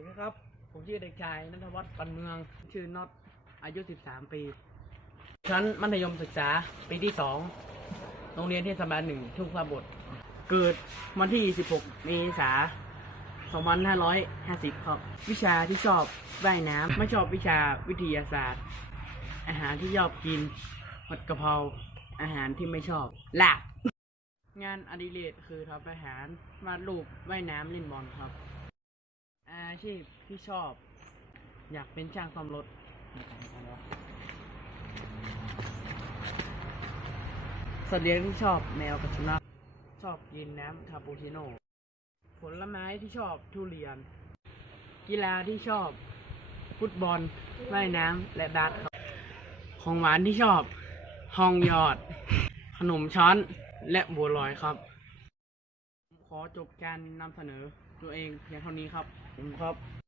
วัสดีครับ ผมชื่อเด็กชายนัทวัฒน์ปันเมือง ชื่อน็อต อายุ 13 ปี ชั้นมัธยมศึกษาปีที่ 2 โรงเรียนเทศบาลหนึ่งทุ่งพระบดเกิดวันที่ 16 เมษายน 2550 ครับ วิชาที่ชอบว่ายน้ำ ไม่ชอบวิชาวิทยาศาสตร์ อาหารที่ชอบกินผัดกะเพรา อาหารที่ไม่ชอบลาบงานอดิเรกคือทำอาหารวาดรูปว่ายน้ำเล่นบอลครับ ชีพที่ชอบ อยากเป็นช่างซ่อมรถสัตว์เลี้ยงที่ชอบแมวกับสุนัขชอบกินน้ำคาปูชิโน่ผลไม้ที่ชอบทุเรียน กีฬาที่ชอบ ฟุตบอลว่ายน้ำและบาสของหวานที่ชอบทองหยอด ขนมช้อนและบัวลอยครับ ขอจบการนำเสนอตัวเองเพียงเท่านี้ครับผมครับ